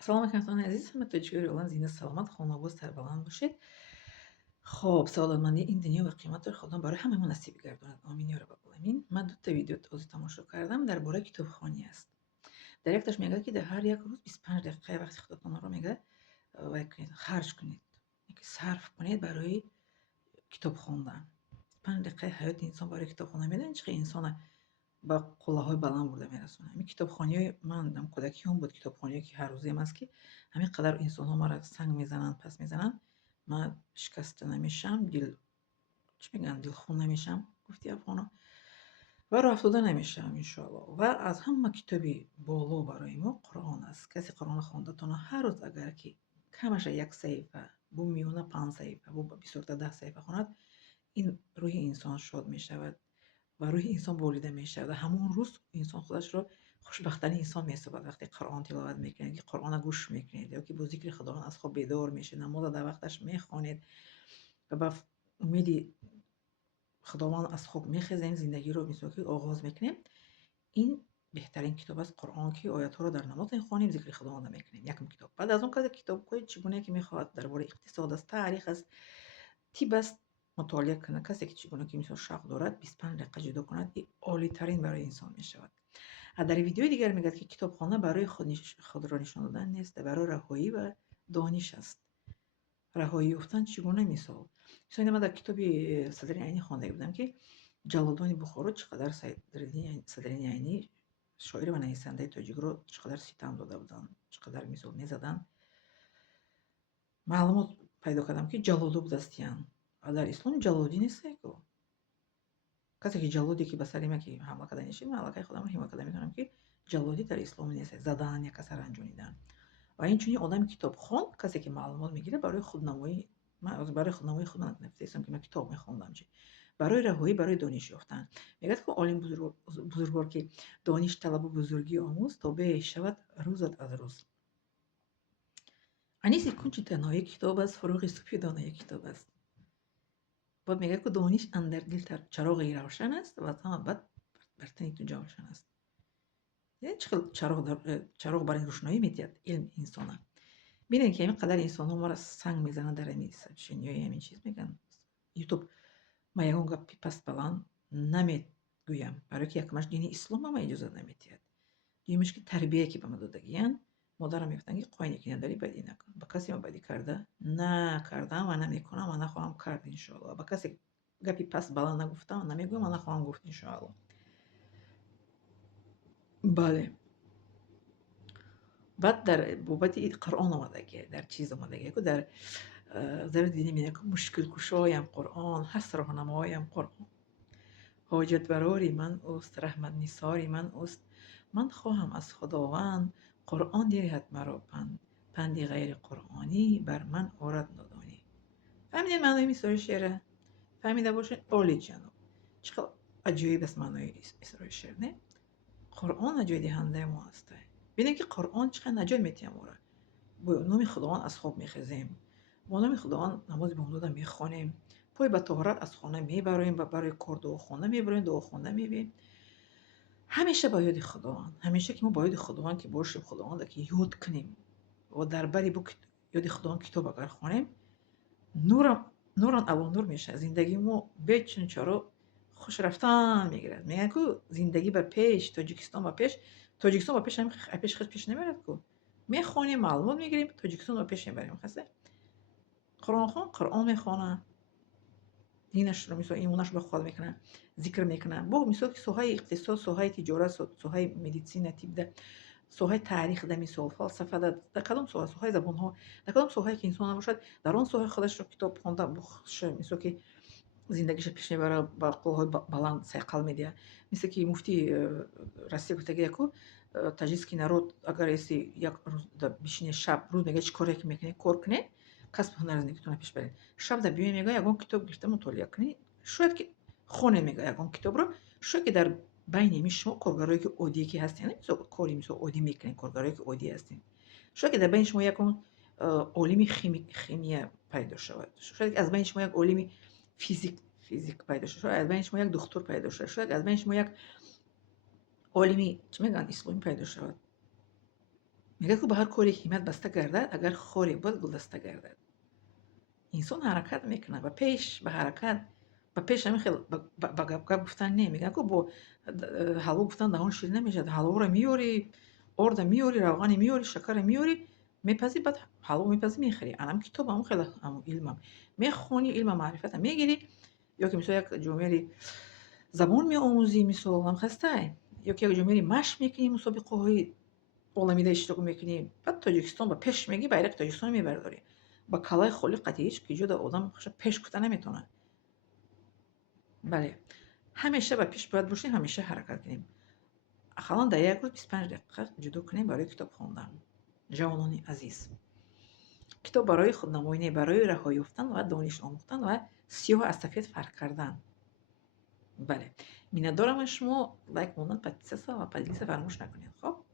سلام علیکم عزیز، همتون چطوری؟ امیدوارم زنده سلامت خانواده سربلند باشید. خب سعادتمندی این دنیا و قیمت رو خدا برای هممون نصیب گرداند. آمین یا رب العالمین. من دو تا ویدیو تازه تماشا کردم درباره کتابخوانی است. در یکش میگه که در هر یک روز 25 دقیقه وقتی خودتون رو میگه خرج کنید، یعنی صرف کنید برای کتاب خواندن. 5 دقیقه حیات انسان برای کتاب خوندن میدونید چه انسان با قله‌های بلند برده میرسونه. همین کتابخوانی من دم کودکی هم بود، کتابخوانی که هر روزی هم است که همین قدر انسان ها مرا سنگ میزنن پس میزنن، من شکسته نمیشم، چی میگن دلخون نمیشم گفتی افغانا، و راه افتاده نمیشم انشاءالله. و از همه کتابی بالو برای ما قرآن است. کسی قرآن خوانده تونه هر روز اگر که کمش یک صفحه بو میونه 5 صفحه بو بسیار 10 صفحه خواند، این روح انسان شاد میشود و روح انسان بریده میشود و همون روز انسان خودش رو خوشبختانه انسان می‌حسابد. وقتی قرآن تلاوت میکنید، قرآن گوش میکنید یا که با ذکر خداوند از خواب بیدار میشید، نماز در وقتش میخوانید و با امیدی خداوند از خواب میخیزیم، زندگی رو مثل که آغاز میکنیم. این بهترین کتاب است قرآن که آیات ها رو در نماز میخوانیم، ذکر خداوند میکنیم. یکم کتاب. بعد از اون کتاب های چگونه که میخواد درباره اقتصاد است، تاریخ است، تیپ است، مطالعه کنه. کسی که چگونه که مثلا شوق دارد 25 دقیقه جدا کند، این عالی ترین برای انسان میشود. در ویدیوی دیگر میگه که کتابخانه برای خود را نشان دادن نیست، برای رهایی و دانش است. رهایی یافتن چگونه؟ مثال من در کتاب صدرین عینی خوانده بودم که جلادان بخارا چقدر صدرین عینی شاعر و نویسنده تاجیک رو چقدر ستم داده بودن، چقدر مثال میزدن. معلومات پیدا کردم که جلادو بودستیان. در اسلام جلادی نیست که کسی که جلادی که به سر من که حمله کرده نشید، من علاقه خودم رو حمایت کرده میتونم که جلادی در اسلام نیست، زدن یا کسی رنجونیدن. و این چونی آدم کتابخوان کسی که معلومات میگیره برای خودنمایی. من برای خودنمایی خود نفسم که من کتاب میخوندم چی برای رهایی، برای دانش یافتن. میگه که عالم بزرگوار که دانش طلب و بزرگی آموز تا به شود روزت از روز. انیس کنچ تنهایی کتاب است، فروغ سپیدانه کتاب است. بعد میگه که دانش اندر دل چراغی روشن است و تا بعد بر تن تو جوشن است. یعنی چراغ برای روشنایی میدهد علم انسان. ببینید که اینقدر انسان ها ما را سنگ میزنن در این سرچین یا همین چیز میگن یوتیوب. ما یکم گپی پس بلند نمیگویم برای که یکمش دین اسلام ما اجازه نمیدهد. دیمش که تربیه که به ما دادگیان مادرم میگفتن که قاینی که نداری بدی نکن. با کسی ما بدی کرده نه کردم و نمیکنم و نخواهم کرد انشاءالله. با کسی گپی پس بلند نگفتم و نمیگویم و نخواهم گفت انشاءالله. بله. بعد در بابت قرآن آمدگی در چیز آمدگی که در زر دینی میگه که مشکل کشایم قرآن، هست راهنمایم قرآن، حاجت براری من اوست، رحمت نثاری من اوست. من خواهم از خداوند قرآن دهد مرا پندی غیر قرآنی بر من آرد نادانی. فهمیدین معنای میسر شعره؟ فهمیده باشین عالی جناب. چقدر عجیب است معنای میسر شعر، نه؟ قرآن نجات دهنده ما است. ببینید که قرآن چقدر نجات میده ما را. با نام خداوند از خواب میخیزیم، با نام خداوند نماز بامداد میخوانیم، پای به طهارت از خانه میبریم و برای کار دعاخانه میبریم، دعاخانه میبیم. همیشه با یاد خداوند، همیشه که ما با یاد خداوند که باشیم، خداوند که یاد کنیم و در بری با یاد خداوند کتاب اگر خوانیم، نوران علا نور میشه زندگی ما. بچن چرا خوش رفتن میگیرد. میگن که زندگی به پیش، تاجیکستان به پیش. تاجیکستان به پیش هم پیش نمیرد که میخوانیم، معلومات میگیریم، تاجیکستان رو پیش میبریم. خاصه قرآن میخوانه، دینش رو مثلا ایمونش رو خود میکنه، ذکر میکنه. با مثلا که سوهای اقتصاد، سوهای تجارت، سوهای مدیسین، تیپ ده، سوهای تاریخ ده، مثلا فلسفه ده، در کدام سوهای زبان ها، در کدام سوهایی که انسان باشد در آن سوهای خودش رو کتاب خوانده باشه، مثلا که زندگیش پیش میبره، با قولهای بلند سیقل میده. مثل که مفتی روسیه گفته که تاجیکский народ اگر ایسی یک روز بشینه شب روز میگه چی کاری که میکنه کار کنه، کسب هنر زندگیتون پیش برین. شب در بیای میگه یگان کتاب گرفته مطالعه کنی، شاید که خونه میگه یگان کتاب رو، شاید که در بین می شما کارگرایی که عادی که هستین، مثلا کاری مثلا عادی میکنین، کارگرایی که عادی هستین، شاید که در بین شما یکون عالم خیمیه پیدا شود، شاید که از بین شما یک عالم فیزیک پیدا شد، شاید از بین شما یک دکتر پیدا شد، شاید از بین شما یک عالمی چی میگن اسلامی پیدا شود. мегӯяд ки ба ҳар кори ҳиммат баста гардад, агар хоре буд гулдаста гардад. инсон ҳаракат мекунад, ба пеш, ба ҳаракат, ба пеш ҳамин хел ба гап гуфтан не. Мегӯянд ки бо ҳалво гуфтан даҳон ширин намешавад. ҳалворо меёрӣ, орда меёрӣ, равғане меёрӣ, шакаре меёрӣ, мепазӣ, баъд ҳалво мепазӣ, мехӯрӣ. Анам китобам ҳамон хеле ҳамон илмам. Мехонӣ, илма маърифатам мегирӣ, ё ки мисол як ҷо мери забон меомӯзӣ, мисол ҳамхастай, ё ки як ҷо мери машқ мекунӣ, мусобиқаҳои оламида иштирок мекунӣ, баъд Тоҷикистон ба пеш мегӣ, байрақи Тоҷикистонро мебардорӣ. Ба калаи холи қатъӣ ҳеҷ киҷо одам пеш гуфта наметавонад. Бале, ҳамеша ба пеш бояд бошем, ҳамеша ҳаракат кунем. Ақаллан дар як рӯз 25 дақиқа ҷудо кунем барои китоб хондан. Ҷавонони азиз, китоб барои худнамоӣ не, барои раҳо ёфтан ва дониш омӯхтан ва сиёҳу аз сафед фарқ кардан. Бале, миннатдорам аз шумо. Лайк мондан, подписаться ва поделиться фаромӯш накунед. Хоб?